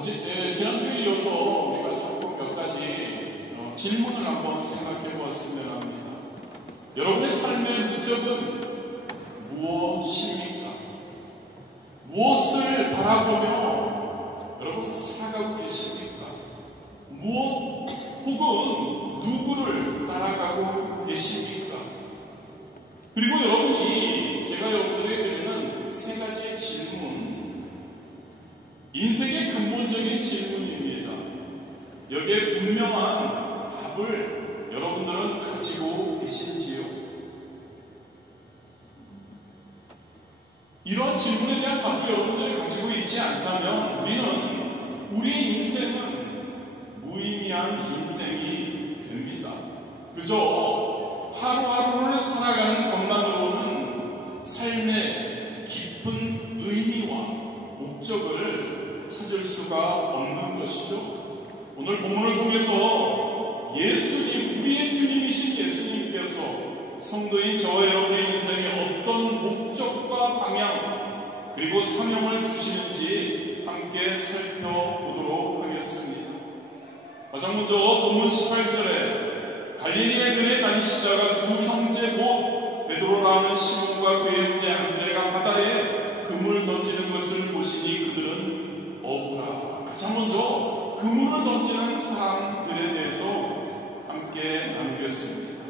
지난주에 이어서 우리가 조금 몇 가지 질문을 한번 생각해 보았으면 합니다. 여러분의 삶의 목적은 무엇입니까? 무엇을 바라보며 여러분 살아가고 계십니까? 무엇 혹은 누구를 따라가고 계십니까? 그리고 여러분이 제가 여러분에게 드리는 세 가지의 질문, 인생의 근본적인 질문입니다. 여기에 분명한 답을 여러분들은 가지고 계신지요? 이러한 질문에 대한 답을 여러분들이 가지고 있지 않다면 우리의 인생은 무의미한 인생이 됩니다. 그저 하루하루를 살아가는 것만으로는 삶의 깊은 의미와 목적을 찾을 수가 없는 것이죠. 오늘 본문을 통해서 우리의 주님이신 예수님께서 성도인 저와 여러분의 인생에 어떤 목적과 방향 그리고 사명을 주시는지 함께 살펴보도록 하겠습니다. 가장 먼저 본문 18절에 갈릴리의 들에 다니시다가 두 형제 곧 베드로라는 시몬과 그의 형제 안드레가 바다에 그물 던지는 것을 보시니 그들은 어부라. 가장 먼저 그물을 던지는 사람들에 대해서 함께 나누겠습니다.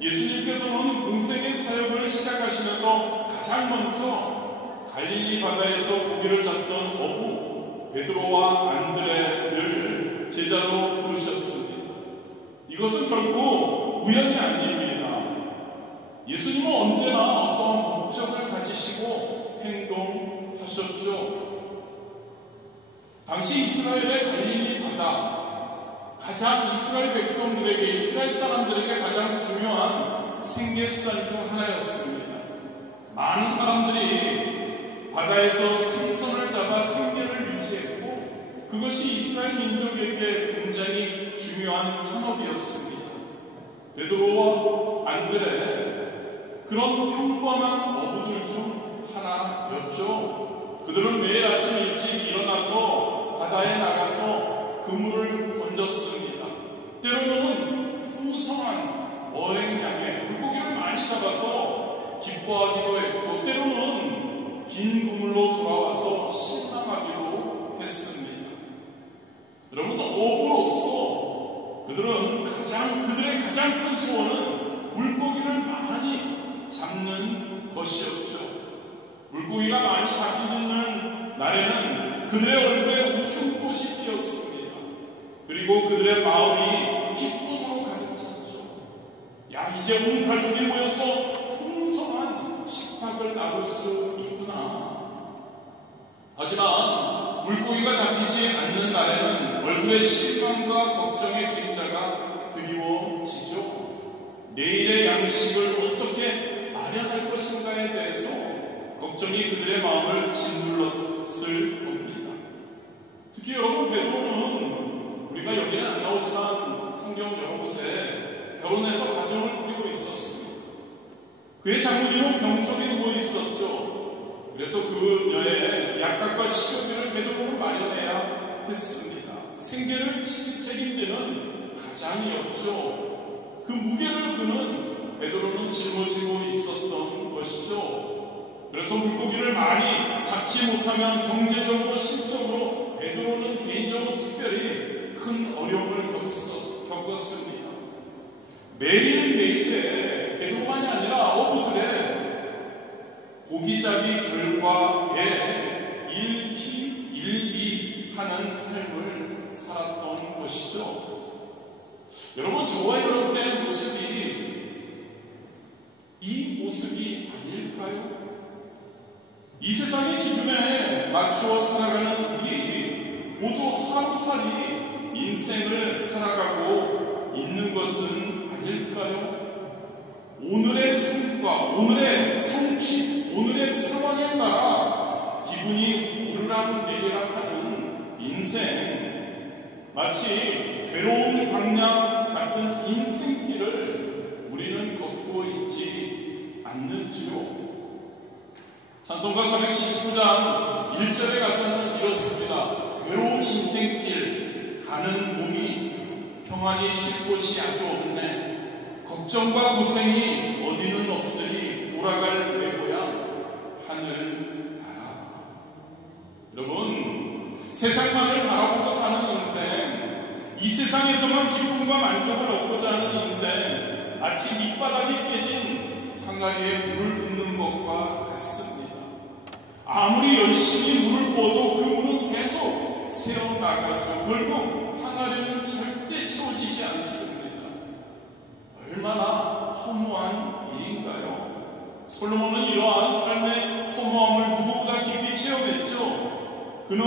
예수님께서는 공생의 사역을 시작하시면서 가장 먼저 갈릴리 바다에서 고기를 잡던 어부 베드로와 안드레를 제자로 부르셨습니다. 이것은 결코 우연이 아닙니다. 예수님은 언제나 어떤 목적을 가지시고 행동하셨죠. 당시 이스라엘의 갈릴리 바다, 가장 이스라엘 백성들에게, 이스라엘 사람들에게 가장 중요한 생계수단 중 하나였습니다. 많은 사람들이 바다에서 생선을 잡아 생계를 유지했고 그것이 이스라엘 민족에게 굉장히 중요한 산업이었습니다. 베드로와 안드레, 그런 평범한 어부들 중 하나였죠. 그들은 매일 아침 일찍 일어나서 바다에 나가서 그물을 던졌습니다. 때로는 풍성한 어획량의 물고기를 많이 잡아서 기뻐하기도 했고 때로는 빈 그물로 돌아와서 실망하기도 했습니다. 여러분, 어부로서 그들의 가장 큰 소원은 물고기를 많이 잡는 것이었죠. 물고기가 많이 잡히는 날에는 그들의 얼굴에 웃음꽃이 피었습니다. 그리고 그들의 마음이 기쁨으로 가득 찼죠. 이제 온 가족이 모여서 풍성한 식탁을 나눌 수 있구나. 하지만 물고기가 잡히지 않는 날에는 얼굴에 실망과 걱정의 그림자가 드리워지죠. 내일의 양식을 어떻게 마련할 것인가에 대해서 걱정이 그들의 마음을 짓눌렀을 겁니다. 특히 여러분, 베드로는 우리가 여기는 안 나오지만 성경 여러 곳에 결혼해서 가정을 꾸리고 있었습니다. 그의 장모님은 병석에 누워 있었죠. 그래서 그녀의 약값과 치료비를 베드로는 마련해야 했습니다. 생계를 책임지는 가장이었죠. 그 무게를 베드로는 짊어지고 있었던 것이죠. 그래서 물고기를 많이 잡지 못하면 경제적으로, 심적으로 베드로는 개인적으로 특별히 큰 어려움을 겪었습니다. 매일매일의 베드로만이 아니라 어부들의 고기잡이 결과에 일희일비하는 삶을 살았던 것이죠. 여러분, 저와 여러분의 모습이 이 모습이 아닐까요? 이 세상의 기준에 맞추어 살아가는 우리 모두 하루살이 인생을 살아가고 있는 것은 아닐까요? 오늘의 성과, 오늘의 성취, 오늘의 상황에 따라 기분이 오르락내리락하는 인생, 마치 괴로운 광야 같은 인생길을 우리는 걷고 있지 않는지요? 찬송가 479장 1절에 가서는 이렇습니다. 괴로운 인생길 가는 몸이 평안히 쉴 곳이 아주 없네. 걱정과 고생이 어디는 없으니 돌아갈 내 고향 하늘 나라. 여러분, 세상만을 바라보고 사는 인생, 이 세상에서만 기쁨과 만족을 얻고자 하는 인생, 마치 밑바닥이 깨진 항아리에 물을 붓는 것과 같습니다. 아무리 열심히 물을 부어도 그 물은 계속 새어나가죠. 결국 항아리는 절대 채워지지 않습니다. 얼마나 허무한 일인가요? 솔로몬은 이러한 삶의 허무함을 누구보다 깊이 체험했죠. 그는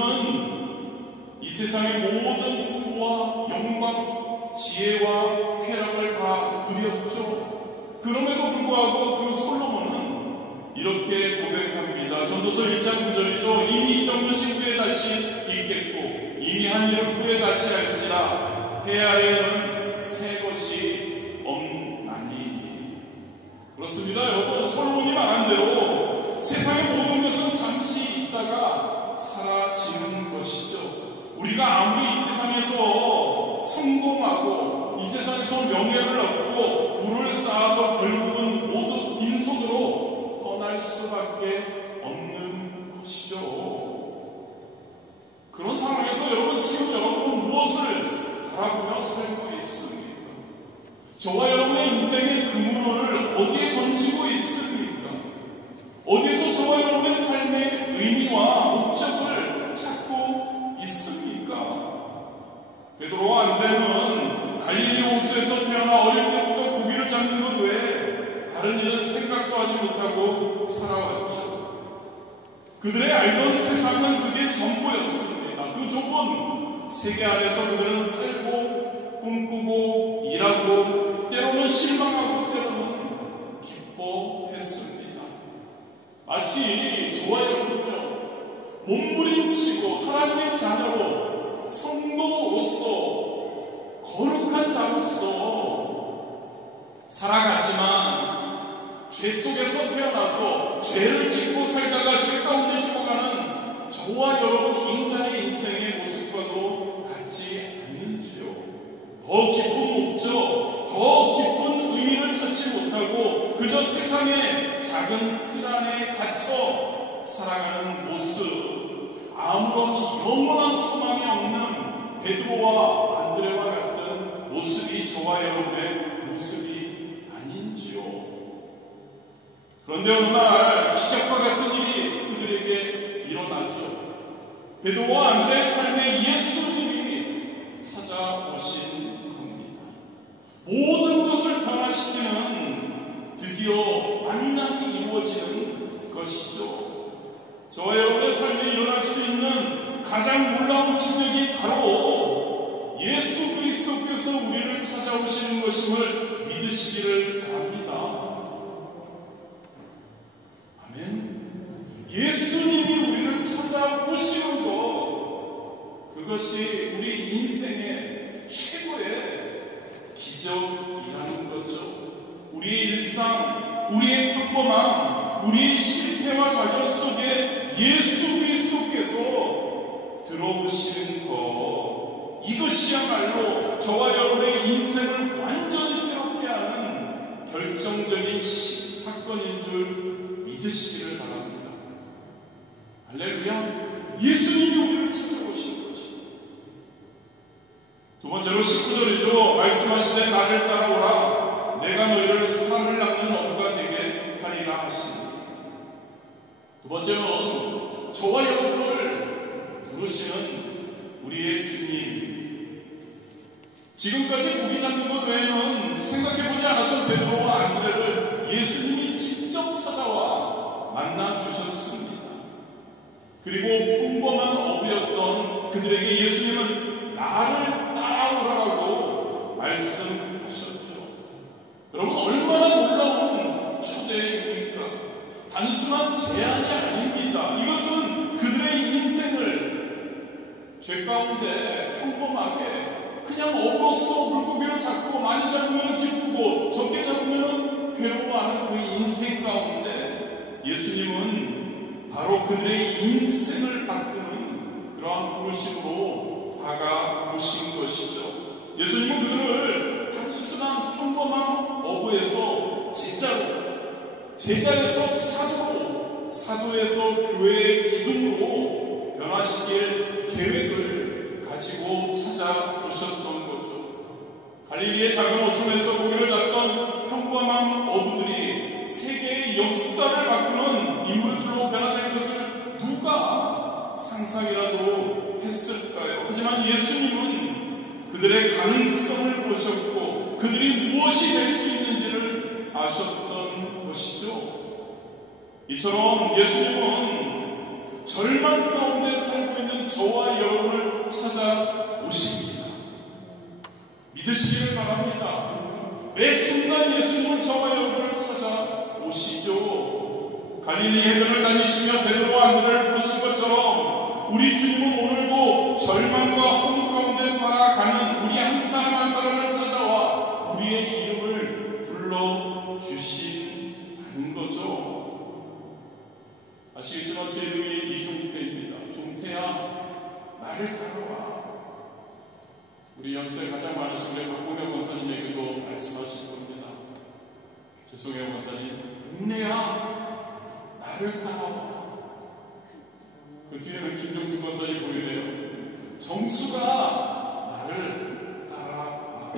이 세상의 모든 부와 영광, 지혜와 쾌락을 다 누렸죠. 그럼에도 불구하고 그 솔로몬은 이렇게 고백합니다. 전도서 1장 9절이죠. 이미 있던 것이 후에 다시 있겠고 이미 한 일을 후에 다시 할지라 해 아래에는 새 것이 없나니. 그렇습니다. 여러분, 솔로몬이 말한 대로 세상의 모든 것은 잠시 있다가 사라지는 것이죠. 우리가 아무리 이 세상에서 성공하고 이 세상에서 명예를 얻고 부를 쌓아도 결국은 모두 빈손으로 떠날 수밖에 없는 것이죠. 그런 상황에서 여러분, 지금 여러분은 무엇을 바라보며 살고 있습니까? 저와 여러분의 인생의 그물을 어디에 던지고 있습니까? 어디서 저와 여러분의 삶의 의미와 목적을 찾고 있습니까? 베드로와 안드레는 갈릴리 호수에서 태어나 어릴 때부터 고기를 잡는 것 외에 다른 일은 생각도 하지 못하고 살아왔죠. 그들의 알던 세상은 그게 전부였습니다. 그 좁은 세계 안에서 그들은 살고 꿈꾸고 일하고 때로는 실망하고 때로는 기뻐했습니다. 마치 저와 여러분은요, 몸부림치고 하나님의 자녀로 성도로서 거룩한 자로서 살아가지만 죄 속에서 태어나서 죄를 짓고 살다가 죄 가운데 죽어가는 저와 여러분 인간의 인생의 모습과도 같지 않는지요? 더 깊은 목적, 더 깊은 의미를 찾지 못하고 그저 세상의 작은 틀 안에 갇혀 살아가는 모습, 아무런 영원한 소망이 없는 베드로와 안드레와 같은 모습이 저와 여러분의 모습이 아닌지요? 그런데 어느 날 기적과 같은 일이 그들에게 일어나죠. 베드로와 안드레의 삶에 예수님이 찾아오신 겁니다. 모든 것을 변화시키는 드디어 만남이 이루어지는 것이죠. 저와 여러분의 삶에 일어날 수 있는 가장 놀라운 기적이 바로 예수 그리스도께서 우리를 찾아오시는 것임을 믿으시기를 바랍니다. 아멘. 예수님이 우리를 찾아오시는 것, 그것이 우리 인생의 최고의 기적이라는 거죠. 우리의 일상, 우리의 평범함, 우리의 실패와 좌절 속에 예수 그리스도께서 들어오시는 것, 이것이야말로 저와 여러분의 인생을 완전히 새롭게 하는 결정적인 사건인 줄 믿으시기를 바랍니다. 할렐루야. 예수님이 우리를 찾아오신 것이. 두 번째로 19절이죠. 말씀하시되 나를 따라오라. 내가 너희를 사랑을 낳는 어부가 되게 하리라 하시니. 두 번째는 저와 여러분을 부르시는 우리의 주님. 지금까지 고기 잡는 것 외에는 생각해보지 않았던 베드로와 안드레를 예수님이 직접 찾아와 만나주셨습니다. 그리고 평범한 어부였던 그들에게 예수님은 나를 따라오라고 말씀하셨죠. 여러분, 얼마나 놀라운 초대입니까? 단순한 제안이 아닙니다. 이것은 그들의 인생을 죄 가운데 평범하게 그냥 어부로서 물고기를 잡고 많이 잡으면 기쁘고 적게 잡으면 괴로워하는 그 인생 가운데 예수님은 바로 그들의 인생을 바꾸는 그러한 부르심으로 예수님은 그들을 단순한 평범한 어부에서 제자에서 사도로, 사도에서 교회의 기둥으로 변화시킬 계획을 가지고 찾아오셨던 거죠. 갈릴리의 작은 어촌에서 고기를 잡던 평범한 어부들이 세계의 역사를 바꾸는 인물들로 변화될 것을 누가 상상이라도 했을까요? 하지만 예수님은 그들의 가능성을 보셨고 그들이 무엇이 될 수 있는지를 아셨던 것이죠. 이처럼 예수님은 절망 가운데 살고 있는 저와 여러분을 찾아오십니다. 믿으시기를 바랍니다. 매 순간 예수님은 저와 여러분을 찾아오시죠. 갈릴리 해변을 다니시며 베드로와 안드레를 부르신 것처럼 우리 주님은 오늘도 절망과 허무 가운데 살아가는 우리 한 사람 한 사람을 찾아와 우리의 이름을 불러주신다는 거죠. 아시겠지만 제 이름이 이종태입니다. 종태야, 나를 따라와. 우리 연세 가장 많으신 우리 박봉영 권사님에게도 말씀하실 겁니다. 죄송해요 권사님. 은혜야, 나를 따라와. 그 뒤에는 김종수 권사님 보이네요. 정수가 나를 따라와.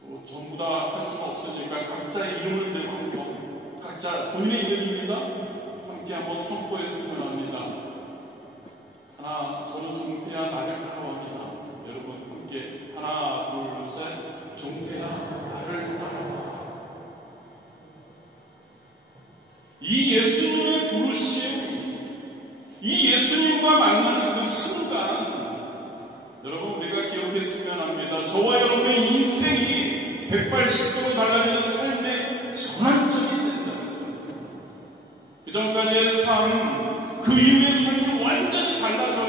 또 전부 다 할 수가 없으니까 각자의 이름을 대고 한번, 각자 본인의 이름입니다. 함께 한번 선포했으면 합니다. 하나, 저는 종태야 나를 따라와입니다. 여러분 함께 하나, 둘, 셋. 종태야 나를 따라와. 이 예수님의 부르심, 이 예수님과 만나는 그 순간 여러분 우리가 기억했으면 합니다. 저와 여러분의 인생이 180도로 달라지는 삶의 전환점이 된다는 겁니다. 그 전까지의 삶, 그 이후의 삶이 완전히 달라지는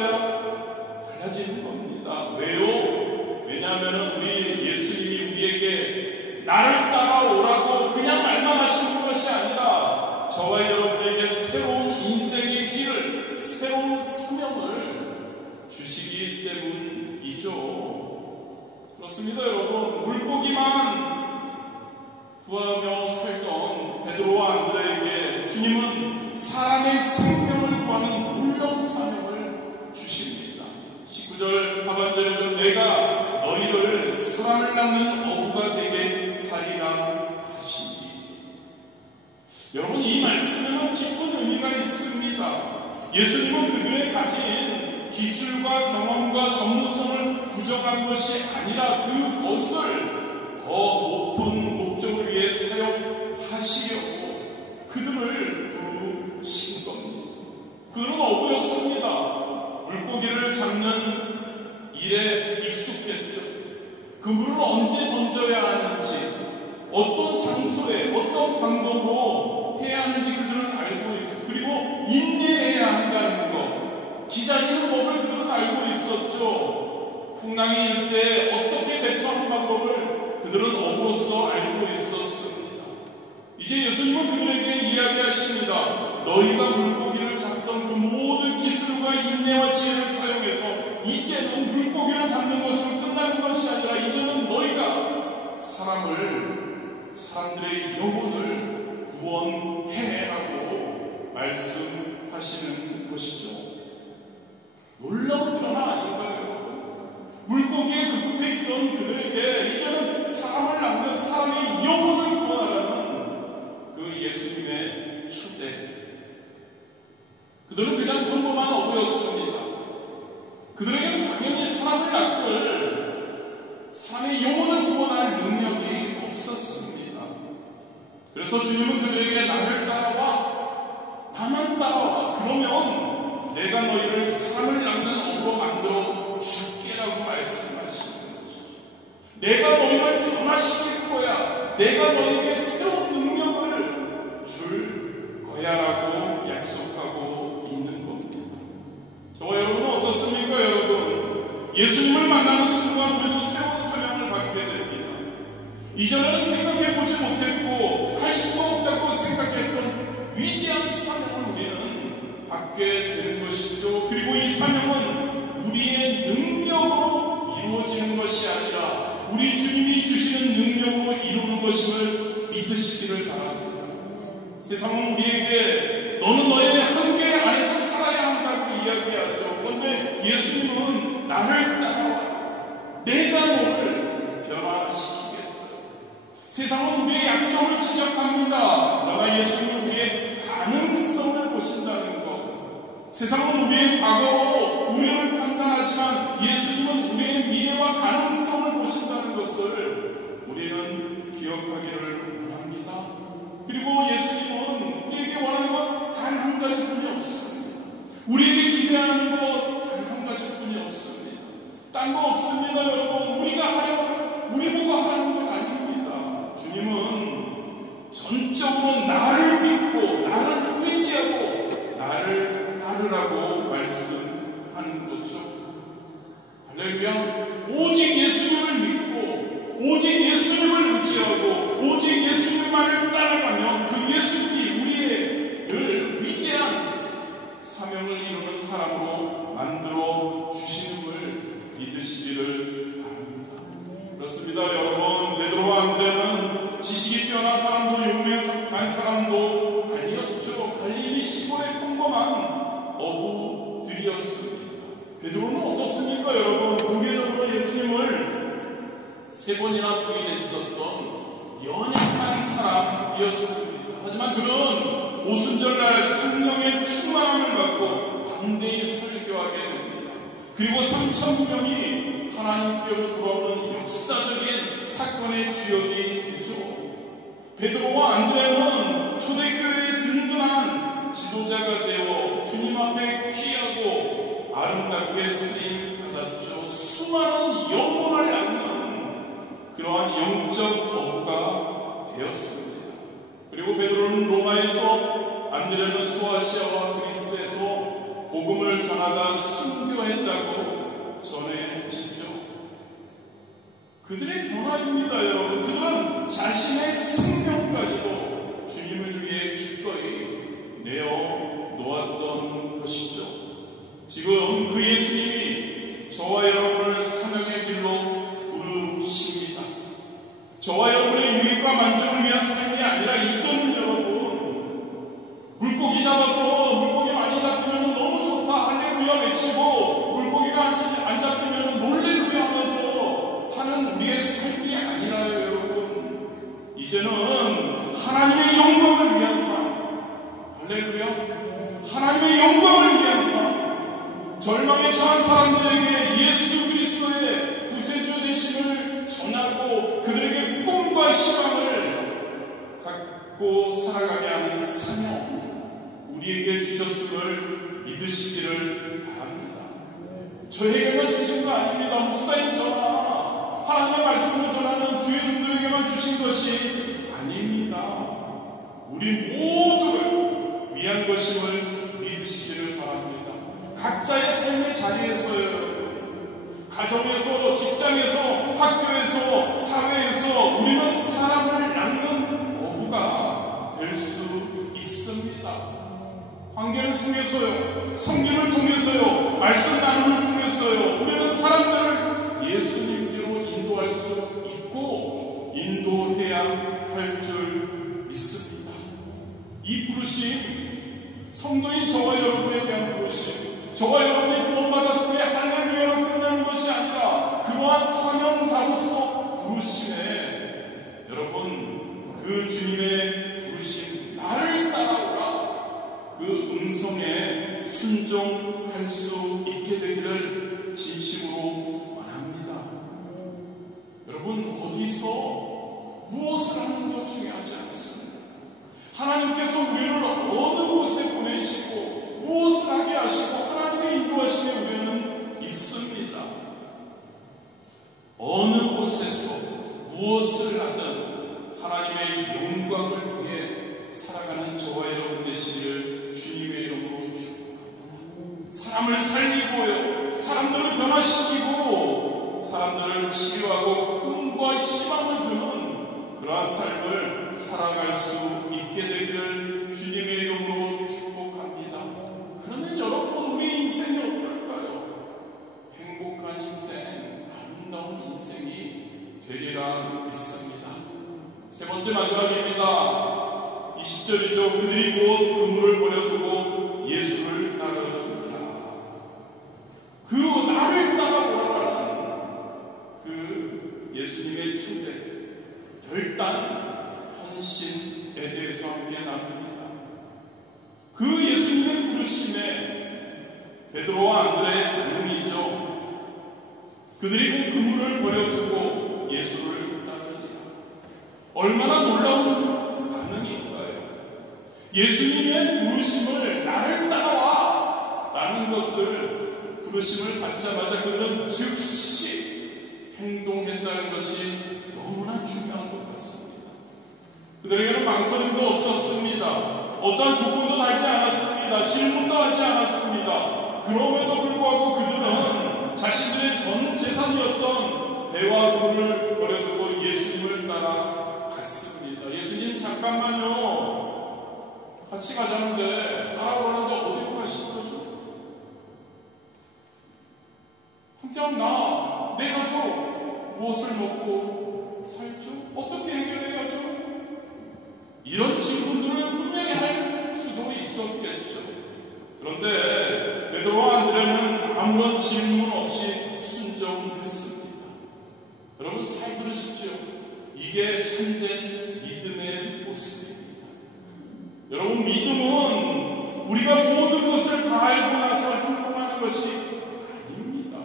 겁니다. 왜요? 왜냐하면 우리 예수님이 우리에게 나를 따라오라고 그냥 말만 하시는 것이 아니라 저와 여러분에게 새로운 인생의 길을, 새로운 사명을 주시기 때문이죠. 그렇습니다 여러분. 물고기만 구하며 살던 베드로와 안드레에게 주님은 사람의 생명을 구하는 물렁 사명을 주십니다. 19절 하반절에도 내가 너희를 사람을 낚는 어부가 되게 하리라 하시니. 여러분 이 말씀에는 깊은 의미가 있습니다. 예수님은 그들의 가진 기술과 경험과 전문성을 부정한 것이 아니라 그것을 더 높은 목적을 위해 사용하시려고 그들을 부르신 겁니다. 그들은 어부였습니다. 물고기를 잡는 일에 익숙했죠. 그 물을 언제 던져야 하는지, 어떤 장소에 어떤 방법으로 해야 하는지 그들은 알고 있어. 그리고 인내해야 한다는 것, 기다리는 법을 그들은 알고 있었죠. 풍랑이 일 때 어떻게 대처하는 방법을 그들은 어부로서 알고 있었습니다. 이제 예수님은 그들에게 이야기하십니다. 너희가 물고기를 잡던 그 모든 기술과 인내와 지혜를 사용해서 이제는 물고기를 잡는 것으로 끝나는 것이 아니라 이제는 너희가 사람들의 영혼을 구원해라고 말씀하시는 것이죠. 놀라운 변화 아닌가요? 물고기에 급급해 있던 그들에게 이제는 사람을 낚는 사람의 영혼을 구원하라는 그 예수님의 초대. 그들은 그냥 평범한 어부였습니다. 그들에게는 당연히 사람을 낚을 사람의 영혼을 구원할 능력이 없었습니다. 그래서 주님은 그들에게 나를 따라와, 나만 따라와. 그러면 내가 너희를 사람을 낚는 어부로 만들어 줄게라고 말씀하시는 것이죠. 내가 너희를 변화시킬 거야. 내가 너에게 새로운 능력을 줄 거야라고 약속하고 있는 겁니다. 저와 여러분은 어떻습니까 여러분? 예수님을 만나는 순간 우리도 새로운 사명을 받게 됩니다. 이전에는 생각해보지 못했고 할 수가 없다고 생각했던 위대한 사명을 우리는 받게 되는 것이죠. 그리고 이 사명은 우리의 능력 이루어지는 것이 아니라 우리 주님이 주시는 능력으로 이루는 것임을 믿으시기를 바랍니다. 세상은 우리에게 너는 너의 한계 안에서 살아야 한다고 이야기하죠. 그런데 예수님은 나를 따라와 내가 너를 변화시키겠다. 세상은 우리의 약점을 지적합니다. 그러나 예수님은 우리의 가능성을 보신다는 것. 세상은 우리의 과거로 우리를 판단하지만 예수님은 우리의 미래와 가능성을 보신다는 것을 우리는 기억하기를 원합니다. 그리고 예수님은 우리에게 원하는 것 단 한 가지뿐이 없습니다. 우리에게 기대하는 것 단 한 가지뿐이 없습니다. 딴 거 없습니다, 여러분. 우리 보고 하라는 건 아닙니다. 주님은 전적으로 나를 믿고 나를 의지하고 나를 따르라고 말씀하는 거죠. 할렐루야. 오직 예수님을 믿고 오직 예수님을 의지하고 오직 예수님만을 따라가면 그 예수님이 우리의 위대한 사명을 이루는 사람으로 만들어 주시는 걸 믿으시기를 바랍니다. 그렇습니다, 여러분. 베드로와 안드레는 지식이 뛰어난 사람도 용맹한 사람도 아니었죠. 갈릴리 시골의 평범한 어부들이었습니다. 베드로는 어떻습니까, 여러분? 공개적으로 예수님을 3번이나 부인했었던 연약한 사람이었습니다. 하지만 그는 오순절날 성령의 충만함을 받고 담대히 설교하게 됩니다. 그리고 3,000명이 하나님께로 돌아오는 역사적인 사건의 주역이 되죠. 베드로와 안드레는 초대교회의 든든한 지도자가 되어 주님 앞에 귀하고 아름답게 쓰임 받았죠. 수많은 영혼을 낳는 그러한 영적 어부가 되었습니다. 그리고 베드로는 로마에서, 안드레는 소아시아와 그리스에서 복음을 전하다 순교했다고 전해지죠. 그들의 변화입니다, 여러분. 그들은 자신의 생명까지도 주님을 위해 기꺼이 내어 놓았던 것이죠. 지금 그 예수님이 저와 여러분을 사명의 길로 부르십니다. 저와 여러분의 유익과 만족을 위한 삶이 아니라 이전은 여러분, 물고기 잡아서 물고기 많이 잡히면 너무 좋다 할렐루야 외치고 물고기가 안 잡히면 놀래루야 하면서 하는 우리의 삶이 아니라요, 여러분. 이제는 하나님의 영광을 위한 삶, 할렐루야, 하나님의 영광을 위한 삶, 절망에 처한 사람들에게 예수 그리스도의 구세주 되심을 전하고 그들에게 꿈과 희망을 갖고 살아가게 하는 사명, 우리에게 주셨음을 믿으시기를 바랍니다. 저에게만 주신 거 아닙니다. 목사님 전하, 하나님의 말씀을 전하는 주의 종들에게만 주신 것이 아닙니다. 우리 모두를 위한 것임을 믿으시기를 바랍니다. 각자의 삶의 자리에서요, 가정에서, 직장에서, 학교에서, 사회에서 우리는 사람을 낳는 어부가 될 수 있습니다. 관계를 통해서요, 성경을 통해서요, 말씀 나눔을 통해서요, 우리는 사람들을 예수님께로 인도할 수 있고 인도해야 할 줄 믿습니다. 이 부르심, 성도인 저와 여러분에 대한 부르심, 저와 여러분이 구원받았으며 할렐루야로 끝나는 것이 아니라 그러한 사명자로서 부르심에, 여러분, 그 주님의 부르심, 나를 따라오라, 그 음성에 순종할 수 있게 되기를 진심으로 원합니다. 여러분, 어디서 무엇을 하는 것 중요하지 않습니다. 하나님께서 우리를 어느 곳에 보내시고 무엇을 하게 하시고 하나님의 인도하심에 우리는 있습니다. 어느 곳에서 무엇을 하든 하나님의 영광을 위해 살아가는 저와 여러분 되시기를 주님의 이름으로 축복합니다. 사람을 살리고요, 사람들을 변화시키고 사람들을 치유하고 꿈과 희망을 주는 그러한 삶을 살아갈 수 있게 되기를 주님의 이름으로 축복합니다. 그러면 여러분, 우리 인생이 어떨까요? 행복한 인생, 마지막입니다. 20절이죠. 그들이 곧 그물을 버려두고 예수를 따르니라. 그 나를 따라오라는 그 예수님의 초대, 결단, 헌신에 대해서 함께 나눕니다. 그 예수님의 부르심에 베드로와 안드레의 반응이죠. 그들이 곧 그물을 버려두고 예수를 따르니라. 얼마나 놀라운 반응인가요? 예수님의 부르심을 나를 따라와 라는 것을 부르심을 받자마자 그들은 즉시 행동했다는 것이 너무나 중요한 것 같습니다. 그들에게는 망설임도 없었습니다. 어떠한 조건도 달지 않았습니다. 질문도 하지 않았습니다. 그럼에도 불구하고 그들은 자신들의 전 재산이었던 배와 그물을 버려두고 예수님을 따라갔습니다. 예수님 잠깐만요. 같이 가자는데 따라오라는데 어디로 가시는 거죠? 당장 내 가족 무엇을 먹고 살죠? 어떻게 해결해야죠? 이런 질문들을 분명히 할 수도 있었겠죠. 그런데 베드로와 안드레는 아무런 질문 없이 순종했습니다. 여러분 잘 들으십시오. 이게 참된 믿음의 모습입니다. 여러분 믿음은 우리가 모든 것을 다 알고 나서 행동하는 것이 아닙니다.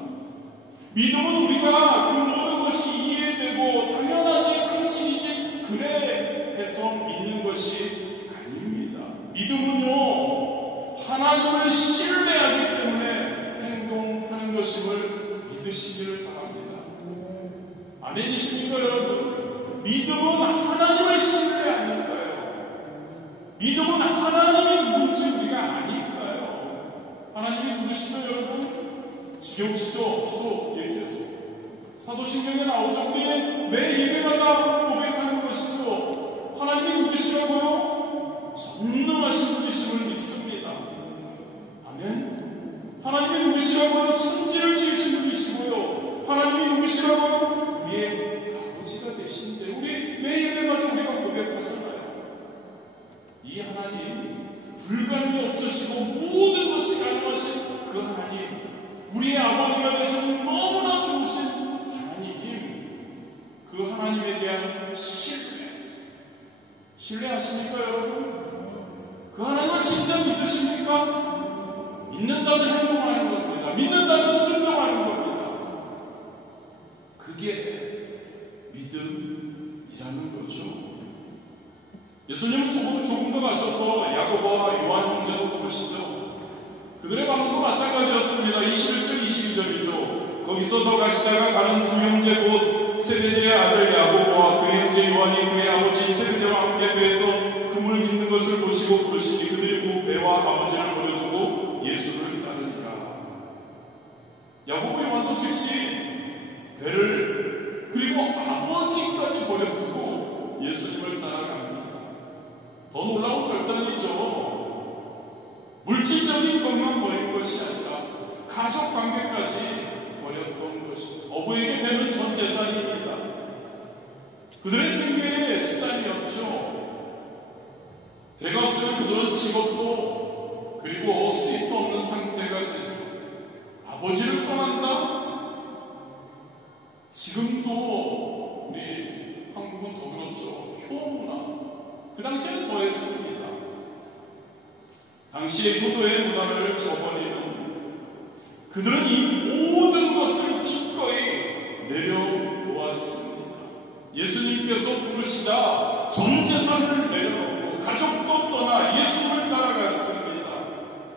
믿음은 우리가 그 모든 것이 이해되고 당연하지 상식이지 그래 해서 믿는 것이 아닙니다. 믿음은요 하나님을 신뢰하기 때문에 행동하는 것임을 믿으시기를 바랍니다. 아멘이십니까 여러분? 믿음은 하나님을 신뢰하니까요. 믿음은 하나님이 누군지 우리가 아니까요. 하나님이 누구시죠 여러분? 지겨우시죠? 저도 얘기했어요. 사도신경에 나오죠. 우리 매 예배마다 고백하는 것이죠. 하나님이 누구시라고요? 전능하신 분이심을 믿습니다. 아멘. 하나님이 누구시라고요? 천지를 지으신 분이시고요. 하나님이 누구시라고요? 우리의 아버지가 되신데 우리 매 예배마다 우리가 고백하잖아요. 이 하나님 불가능이 없으시고 모든 것이 가능하신 그 하나님, 우리의 아버지가 되시는 너무나 좋으신 하나님, 그 하나님에 대한 신뢰하십니까 여러분? 그 하나님을 진짜 믿으십니까? 믿는다면 행동하는 겁니다. 믿는다면 순종하는 겁니다. 그게 믿음이라는 거죠. 예수님은 조금 더 가셔서 야고보와 요한 형제도 부르시죠. 그들의 반응도 마찬가지였습니다. 21절 22절이죠. 거기서 더 가시다가 가는 두 형제 곧 세베대의 아들 야고보와 그 형제 요한이 그의 아버지 세베대와 함께 배에서 그물 깃는 것을 보시고 부르시니 그들이 그 배와 아버지를 버려두고 예수를 따르니라. 야고보 요한도 즉시 배를 그리고 아버지까지 버려두고 예수님을 따라갑니다. 더 놀라운 결단이죠. 물질적인 것만 버린 것이 아니라 가족 관계까지 버렸던 것입니다. 어부에게 배는 전 재산입니다. 그들의 생계의 수단이었죠. 배가 없으면 그들은 직업도 그리고 수입도 없는 상태가 되죠. 아버지를 떠난다? 지금도 우리 한국은 더 그렇죠. 효문화. 그 당시에는 더 했습니다. 당시의 효도의 문화를 저버리는 그들은 이 모든 것을 기꺼이 내려놓았습니다. 예수님께서 부르시자 전 재산을 내려놓고 가족도 떠나 예수를 따라갔습니다.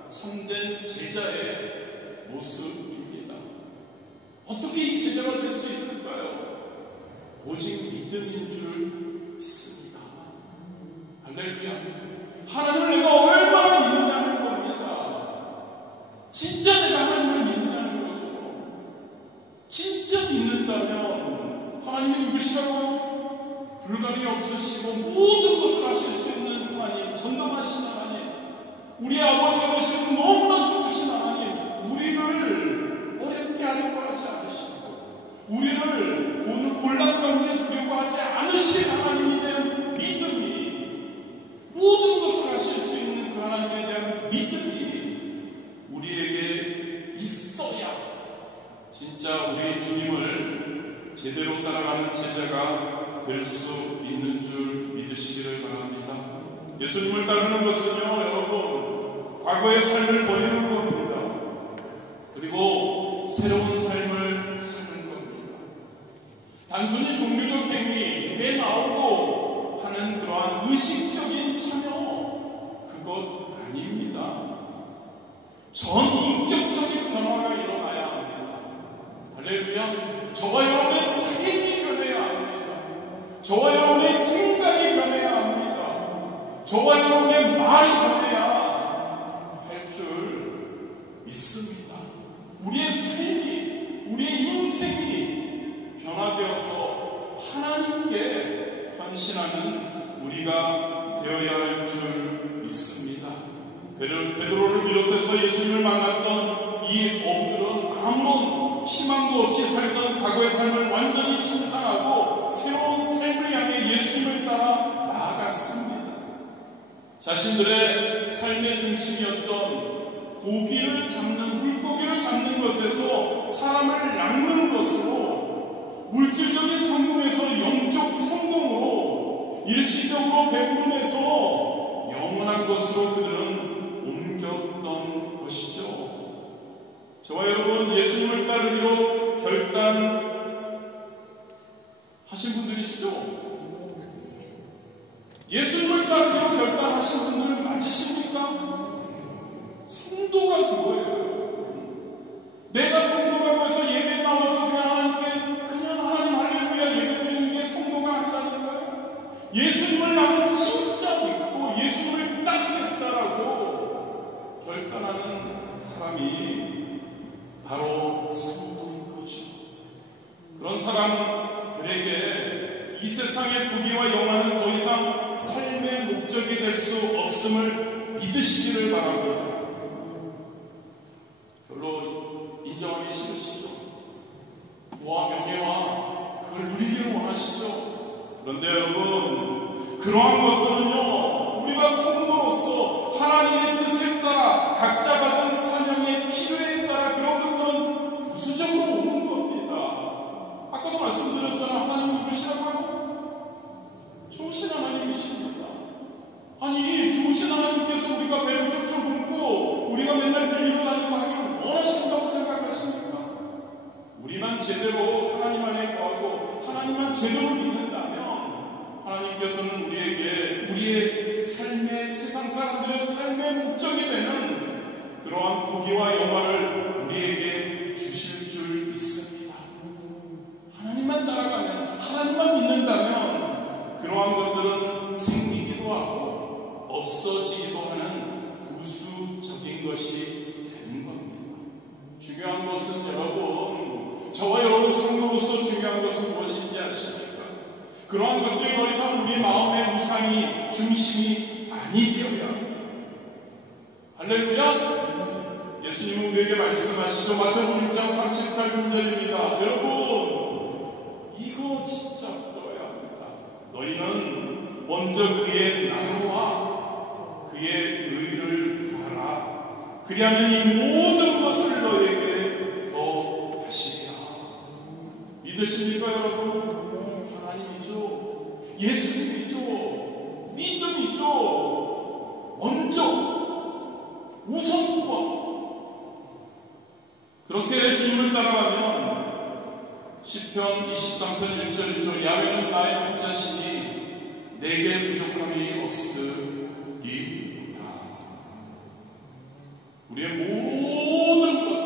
참된 제자의 모습입니다. 어떻게 이 제자가 될 수 있을까요? 오직 믿음인 줄 믿습니다. 할렐루야. 하나님을 내가 얼마나 믿느냐는 겁니다. 진짜 내가 하나님을 믿느냐는 거죠. 진짜 믿는다면 하나님이 누구시라고요? 불가능이 없으시고 모든 것을 하실 수 있는 하나님, 전능하신 하나님, 우리 아버지가 되시는 너무나 좋으신 하나님, 우리를 어렵게 하려고 하지 않으시고 우리를 곤란 가운데 두려워하지 않으신 하나님에 대한 믿음 제대로 따라가는 제자가 될 수 있는 줄 믿으시기를 바랍니다. 예수님을 따르는 것은요, 여러분, 과거의 삶을 버리는 겁니다. 그리고 새로운 삶을 사는 겁니다. 단순히 종교적 행위, 예배 나오고 하는 그러한 의식적인 참여, 그것 아닙니다. 전인격적인 변화가 일어나야 합니다. 할렐루야. 저와 여러분의 삶이 변해야 합니다. 저와 여러분의 생각이 변해야 합니다. 저와 여러분의 말이 변해야 할 줄 믿습니다. 우리의 삶이, 우리의 인생이 변화되어서 하나님께 헌신하는 우리가 되어야 할 줄 믿습니다. 베드로를 비롯해서 예수님을 만났던 이 어부들은 아무런 희망도 없이 살던 과거의 삶을 완전히 청산하고 새로운 삶을 향해 예수님을 따라 나아갔습니다. 자신들의 삶의 중심이었던 고기를 잡는, 물고기를 잡는 것에서 사람을 낚는 것으로, 물질적인 성공에서 영적 성공으로, 일시적으로 배부름에서 영원한 것으로 그들은 옮겼던 것이죠. 저와 여러분, 예수님을 따르기로 결단하신 분들이시죠? 예수님을 따르기로 결단하신 분들 맞으십니까? 성도가 그거예요. 내가 성도라고 해서 예배에 나와서 그냥 하나님 할렐루야 예배 드리는 게 성도가 아니라니까요. 예수님을 나는 진짜 믿고 예수님을 따르겠다라고 결단하는 사람이 바로 성도인 거죠. 그런 사람들에게 이 세상의 부귀와 영화는 더 이상 삶의 목적이 될 수 없음을 믿으시기를 바랍니다. 별로 인정하기 싫으시죠? 부와 명예와 그걸 누리기를 원하시죠? 그런데 여러분, 그러한 것들은요, 우리가 성도로서 하나님의 뜻에 따라 각자 받은 사명의 필요에 따라 그런 것들은 부수적으로 오는 겁니다. 아까도 말씀드렸잖아. 하나님 누구시라고요? 좋으신 하나님이십니다. 아니, 좋으신 하나님께서 우리가 배를 쭉쭉 굶고 우리가 맨날 빌리고 다니고 하기를 원하신다고 생각하십니까? 우리만 제대로 하나님 안에 거하고 하나님만 제대로 믿는다면 하나님께서는 우리의 삶의, 세상 사람들의 삶의 목적이 되는 그러한 부귀와 영화를 우리에게 주실 줄 믿습니다. 하나님만 따라가면, 하나님만 믿는다면 그러한 것들은 생기기도 하고 없어지기도 하는 부수적인 것이 되는 겁니다. 중요한 것은 여러분, 저와 여러분 성도로서 중요한 것은 무엇인지 아십니까? 그러한 것들이 더 이상 우리 마음의 우상이 중심이 아니 되어야 합니다. 할렐루야. 예수님은 우리에게 말씀하시죠. 마태복음 6장 34절입니다. 여러분, 이거 진짜 붙들어야 합니다. 너희는 먼저 그의 나라와 그의 의를 구하라. 그리하면 이 모든 것을 너에게 더 하시리라. 믿으십니까 여러분? 하나님이죠. 예수님이죠. 믿음이죠. 먼저 우선과 그렇게 주님을 따라가면 시편 23편 1절 야훼는 나의 자신이 내게 부족함이 없으리이다. 우리의 모든 것을,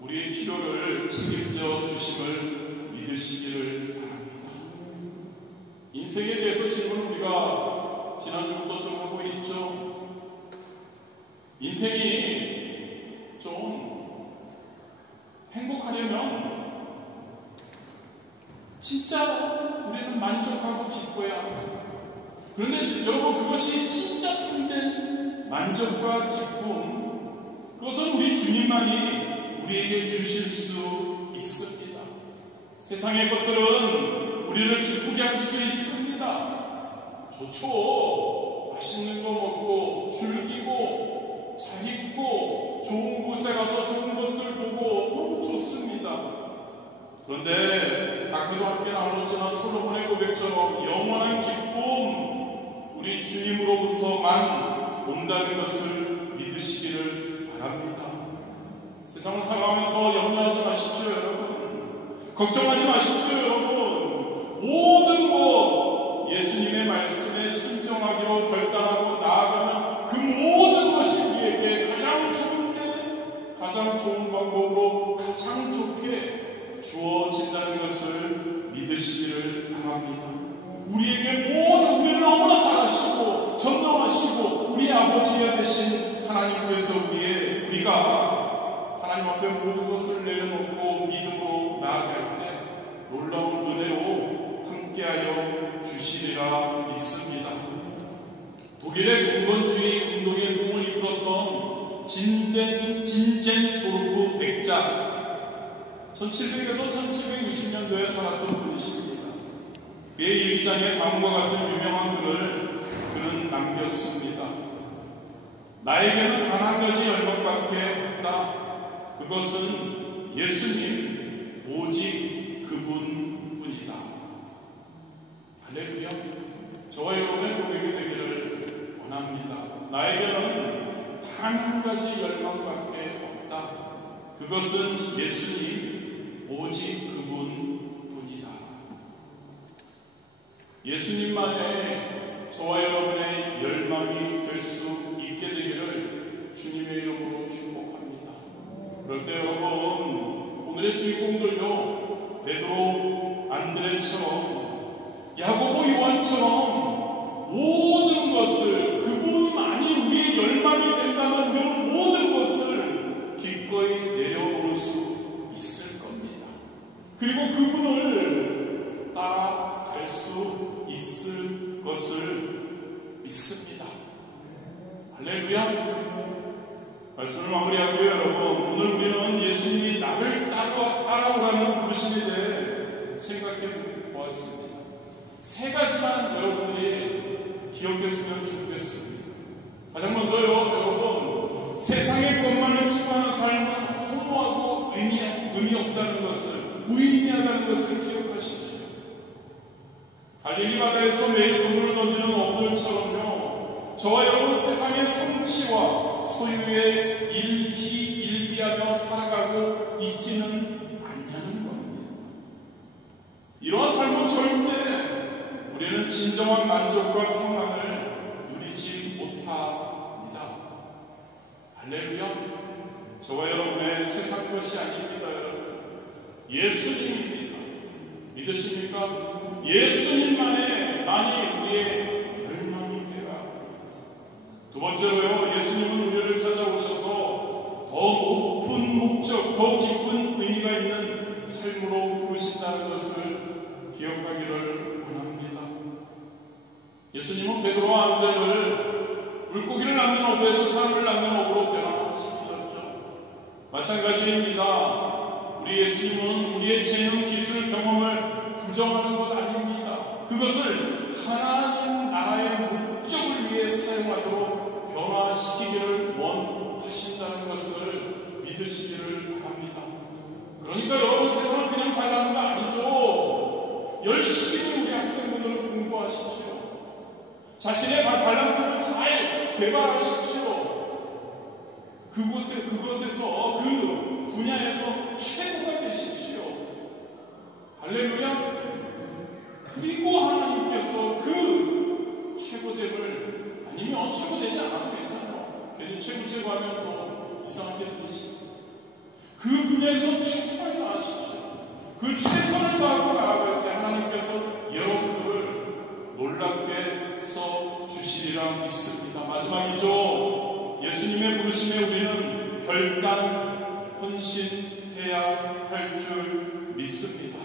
우리의 필요를 책임져 주심을 믿으시기를 바랍니다. 인생에 대해서 질문을 우리가 지난주부터 좀 하고 있죠. 인생이 좀 행복하려면 진짜 우리는 만족하고 기뻐야 합니다. 그런데 여러분, 그것이 진짜 참된 만족과 기쁨, 그것은 우리 주님만이 우리에게 주실 수 있습니다. 세상의 것들은 우리를 기쁘게 할 수 있습니다. 좋죠. 맛있는 거 먹고 즐기고 잘 입고 좋은 곳에 가서 좋은 것들 보고 너무 좋습니다. 그런데 아까도 함께 나눴지만 솔로몬의 고백처럼 영원한 기쁨 우리 주님으로부터만 온다는 것을 믿으시기를 바랍니다. 세상을 살아가면서 염려하지 마십시오, 여러분. 걱정하지 마십시오, 여러분. 모든 것 예수님의 말씀에 순종하기로 결단하고 나아가면 그 모든 것이 우리에게 가장 좋은데 가장 좋은 방법으로 가장 좋게 주어진다는 것을 믿으시기를 바랍니다. 우리에게 모든 우리를 너무나 잘 아시고 전능하시고 우리 아버지가 되신 하나님께서 우리가 하나님 앞에 모든 것을 내려놓고 믿음으로 나아갈 때 놀라운 은혜로 함께하여 주시리라 믿습니다. 독일의 공건주의 운동에 공을 이끌었던 진젠도르프 백작 1700에서 1760년도에 살았던 분이십니다. 그의 일기장에 다음과 같은 유명한 글을 그는 남겼습니다. 나에게는 단 한 가지 열망밖에 없다. 그것은 예수님 오직 그분뿐이다. 할렐루야. 저와 여러분의 고백이 되기를 원합니다. 나에게는 단 한 가지 열망밖에 없다. 그것은 예수님 오직 그분뿐이다. 예수님만의 저와 여러분의 열망이 될 수 있게 되기를 주님의 이름으로 축복합니다. 그럴 때 여러분, 오늘의 주인공들요, 베드로, 안드레처럼 야고보, 요한처럼 모든 것을 그분만이 우리의 열망이 된다면 우리는 모든 것을 기꺼이 내려놓을 수 있을 겁니다. 그리고 그분을 따라갈 수 있을 것을 믿습니다. 할렐루야. 말씀을 마무리하고요, 여러분. 오늘 우리는 예수님이 나를 따라오라는 부르심에 대해 생각해 보았습니다. 세 가지만 여러분들이 기억했으면 좋겠습니다. 가장 먼저요, 여러분, 세상의 것만을 추구하는 삶은 허무하고 의미 없다는 것을, 무의미하다는 것을 기억하십시오. 갈릴리 바다에서 매일 그물을 던지는 어부들처럼요, 저와 여러분 세상의 성취와 소유에 일희일비하며 살아가고 있지는 않냐는 겁니다. 이러한 삶은 절대 우리는 진정한 만족과 평안을 누리지 못합니다. 할렐루야. 저와 여러분의 세상 것이 아닙니다, 여러분. 예수님입니다. 믿으십니까? 예수님만이 우리의 열망이 되어야 합니다. 두 번째로요, 예수님은 우리를 찾아오셔서 더 높은 목적, 더 깊은 의미가 있는 삶으로 부르신다는 것을 기억하기를 원합니다. 예수님은 베드로와 안드레를 물고기를 낚는 어부에서 사람을 낚는 어부로 변화시키셨죠. 마찬가지입니다. 우리 예수님은 우리의 재능, 기술, 경험을 부정하는 것 아닙니다. 그것을 하나님 나라의 목적을 위해 사용하도록 변화시키기를 원하신다는 것을 믿으시기를 바랍니다. 그러니까 여러분, 세상을 그냥 살라는 거 아니죠. 열심히 우리 학생분들은 공부하십시오. 자신의 발란트를 잘 개발하십시오. 그곳에서 그 분야에서 최고가 되십시오. 할렐루야. 그리고 하나님께서 그 최고됨을, 아니면 최고되지 않아도 괜찮아요. 괜히 최고 하면 또 이상하게 들리시고, 그 분야에서 최선을 다하십시오. 그 최선을 다하고 나아갈 때 하나님께서 여러분들을 놀랍게 써주시리라 믿습니다. 마지막이죠. 예수님의 부르심에 우리는 결단, 헌신해야 할 줄 믿습니다.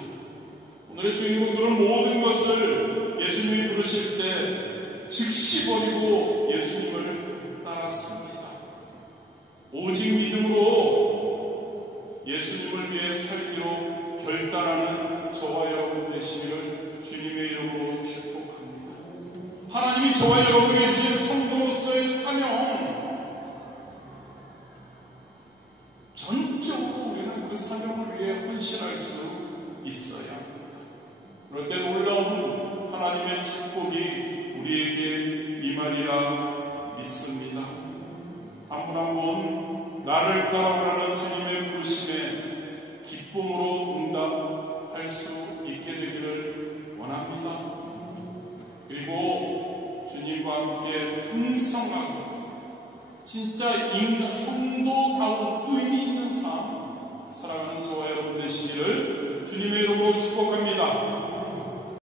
오늘의 주인공들은 모든 것을 예수님이 부르실 때 즉시 버리고 예수님을 따랐습니다. 오직 믿음으로 예수님을 위해 살기로 결단하는 저와 여러분 되시기를 주님의 이름으로 축복합니다. 하나님이 저와 여러분에게 주신 성도로서의 사명, 전적으로 우리는 그 사명을 위해 헌신할 수 있어야 합니다. 그럴 때 놀라운 하나님의 축복이 우리에게 임하리라 믿습니다. 한 분 한 분 나를 따라오라는 주님의 부르심에 기쁨으로 응답할 수 있게 되기를 원합니다. 그리고 주님과 함께 풍성하고 진짜 성도다운 의미 있는 삶 살아가는 저와 여러분 되시기를 주님의 이름으로 축복합니다.